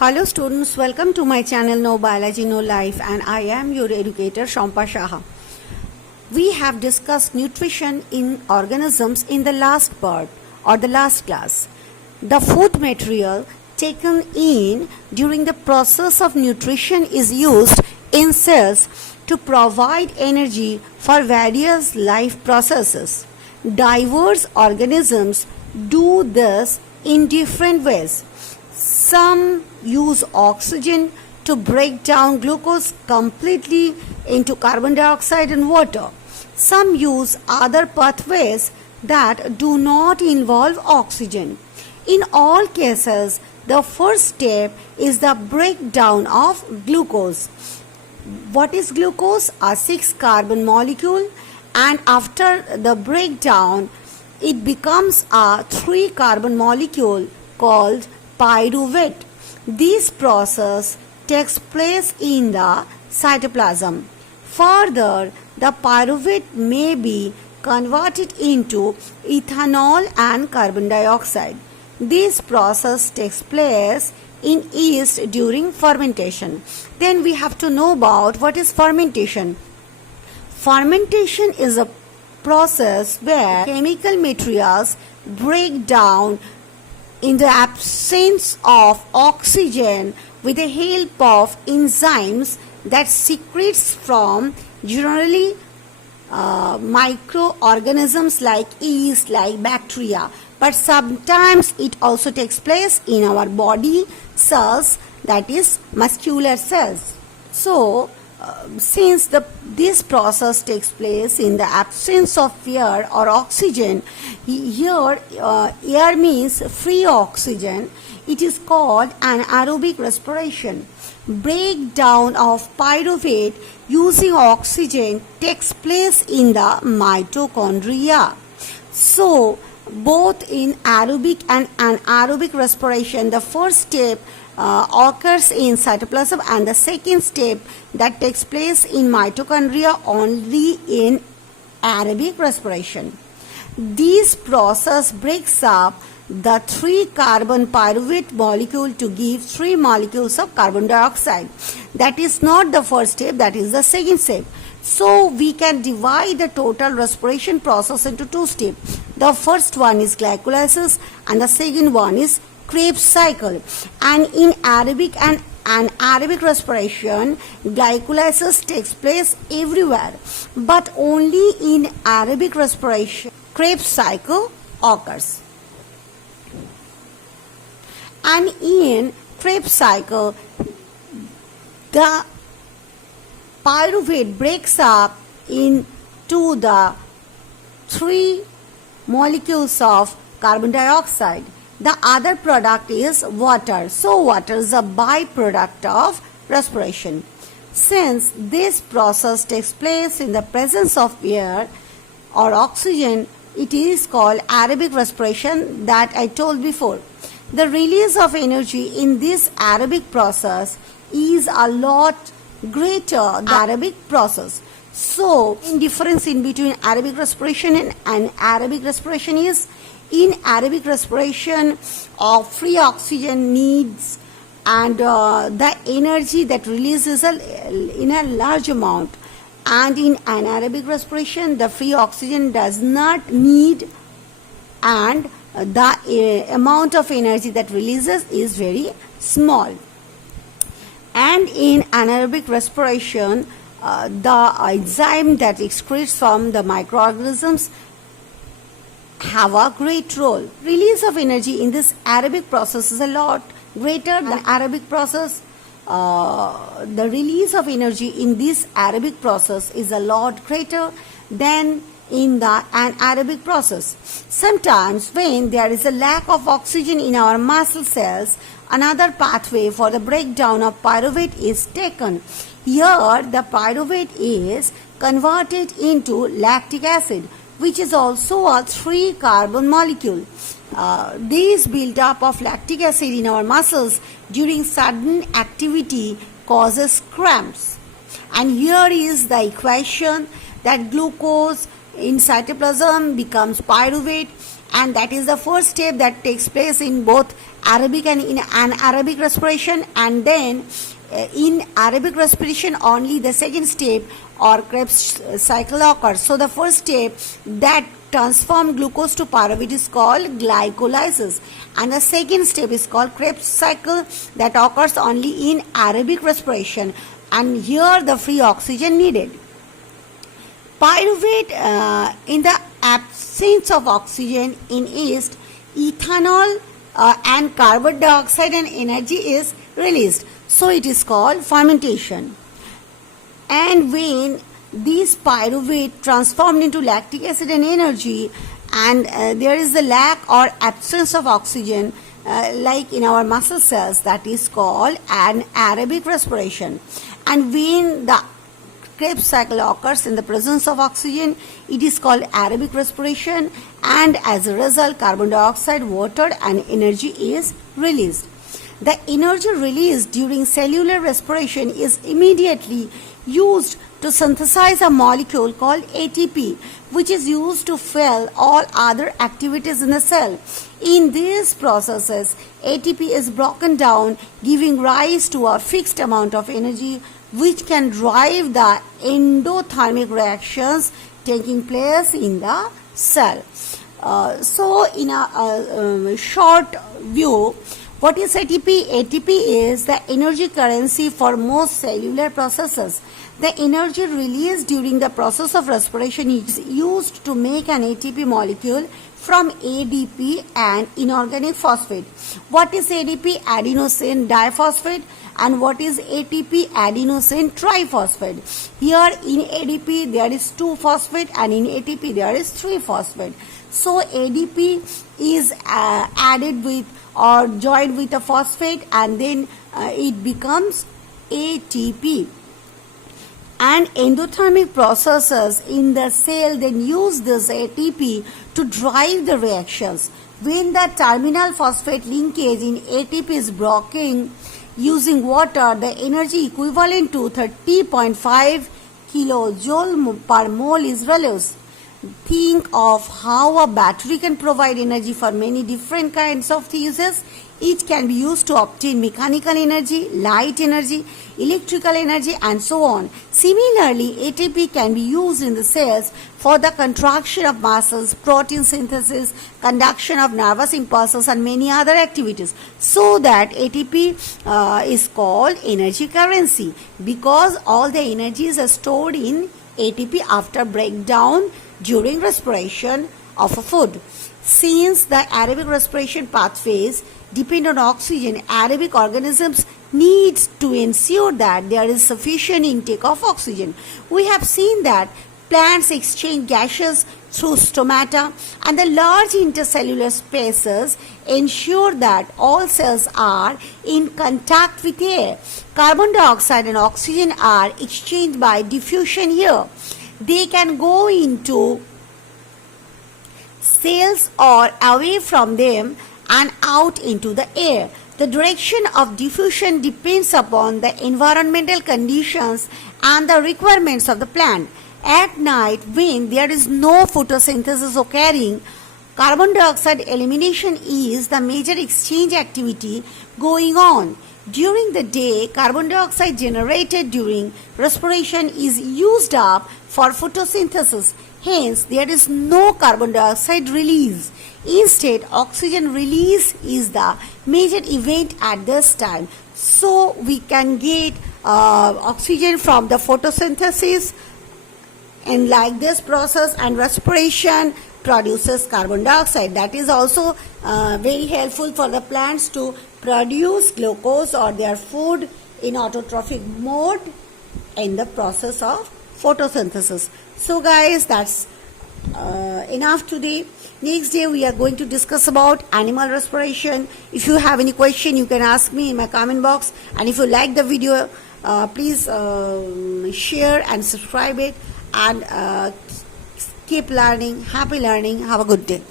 Hello students, welcome to my channel No Biology No Life, and I am your educator Shampa Shaha. We have discussed nutrition in organisms in the last part or the last class. The food material taken in during the process of nutrition is used in cells to provide energy for various life processes. Diverse organisms do this in different ways. Some use oxygen to break down glucose completely into carbon dioxide and water. Some use other pathways that do not involve oxygen. In all cases, the first step is the breakdown of glucose. What is glucose? A 6-carbon molecule, and after the breakdown, it becomes a 3-carbon molecule called pyruvate. This process takes place in the cytoplasm. Further, the pyruvate may be converted into ethanol and carbon dioxide. This process takes place in yeast during fermentation. Then we have to know about what is fermentation. Fermentation is a process where chemical materials break down in the absence of oxygen with the help of enzymes that secretes from generally microorganisms like yeast, like bacteria, but sometimes it also takes place in our body cells, that is muscular cells. So since this process takes place in the absence of air or oxygen, here air means free oxygen, it is called anaerobic respiration. Breakdown of pyruvate using oxygen takes place in the mitochondria. So both in aerobic and anaerobic respiration, the first step occurs in cytoplasm, and the second step that takes place in mitochondria only in aerobic respiration. This process breaks up the 3-carbon pyruvate molecule to give 3 molecules of carbon dioxide. That is not the first step, that is the second step. So we can divide the total respiration process into 2 steps. The first one is glycolysis and the second one is Krebs cycle. And in aerobic and anaerobic respiration, glycolysis takes place everywhere, but only in aerobic respiration Krebs cycle occurs. And in Krebs cycle, the pyruvate breaks up into the 3 molecules of carbon dioxide. The other product is water. So water is a byproduct of respiration. Since this process takes place in the presence of air or oxygen, it is called aerobic respiration that I told before. The release of energy in this aerobic process is a lot greater than the aerobic process. So, in difference in between aerobic respiration and anaerobic respiration is, in aerobic respiration, free oxygen needs and the energy that releases in a large amount, and in anaerobic respiration the free oxygen does not need, and the amount of energy that releases is very small. And in anaerobic respiration, the enzyme that excretes from the microorganisms have a great role. Release of energy in this aerobic process is a lot greater than aerobic process. The release of energy in this aerobic process is a lot greater than in the anaerobic process. Sometimes when there is a lack of oxygen in our muscle cells, another pathway for the breakdown of pyruvate is taken. Here the pyruvate is converted into lactic acid, which is also a 3-carbon molecule. This build-up of lactic acid in our muscles during sudden activity causes cramps. And here is the equation that glucose in cytoplasm becomes pyruvate, and that is the first step that takes place in both Arabic and in anaerobic respiration, and then in Arabic respiration only the second step or Krebs cycle occurs. So the first step that transform glucose to pyruvate is called glycolysis, and the second step is called Krebs cycle that occurs only in Arabic respiration, and here the free oxygen needed. Pyruvate, in the absence of oxygen in yeast, ethanol and carbon dioxide and energy is released. So it is called fermentation. And when these pyruvate transformed into lactic acid and energy, and there is the lack or absence of oxygen, like in our muscle cells, that is called anaerobic respiration. And when the Krebs cycle occurs in the presence of oxygen, it is called aerobic respiration, and as a result carbon dioxide, water and energy is released. The energy released during cellular respiration is immediately used to synthesize a molecule called ATP, which is used to fuel all other activities in the cell. In these processes, ATP is broken down, giving rise to a fixed amount of energy which can drive the endothermic reactions taking place in the cell. So in a short view, what is ATP? ATP is the energy currency for most cellular processes. The energy released during the process of respiration is used to make an ATP molecule from ADP and inorganic phosphate. What is ADP? Adenosine diphosphate. And what is ATP? Adenosine triphosphate. Here in ADP there is 2 phosphate, and in ATP there is 3 phosphate. So ADP is added with or joined with a phosphate, and then it becomes ATP. And endothermic processes in the cell then use this ATP to drive the reactions. When the terminal phosphate linkage in ATP is broken using water, the energy equivalent to 30.5 kilojoule per mole is released. Think of how a battery can provide energy for many different kinds of uses. It can be used to obtain mechanical energy, light energy, electrical energy, and so on. Similarly, ATP can be used in the cells for the contraction of muscles, protein synthesis, conduction of nervous impulses, and many other activities. So that ATP is called energy currency, because all the energies are stored in ATP after breakdown during respiration of a food. Since the aerobic respiration pathways depend on oxygen, aerobic organisms need to ensure that there is sufficient intake of oxygen. We have seen that plants exchange gases through stomata, and the large intercellular spaces ensure that all cells are in contact with air. Carbon dioxide and oxygen are exchanged by diffusion here. They can go into cells or away from them and out into the air. The direction of diffusion depends upon the environmental conditions and the requirements of the plant. At night, when there is no photosynthesis occurring, carbon dioxide elimination is the major exchange activity going on. During the day, carbon dioxide generated during respiration is used up for photosynthesis. Hence, there is no carbon dioxide release. Instead, oxygen release is the major event at this time. So, we can get oxygen from the photosynthesis, and like this process, and respiration produces carbon dioxide. That is also very helpful for the plants to produce glucose or their food in autotrophic mode in the process of photosynthesis. So guys, that's enough today. Next day we are going to discuss about animal respiration. If you have any question, you can ask me in my comment box, and if you like the video, please share and subscribe it, and keep learning. Happy learning. Have a good day.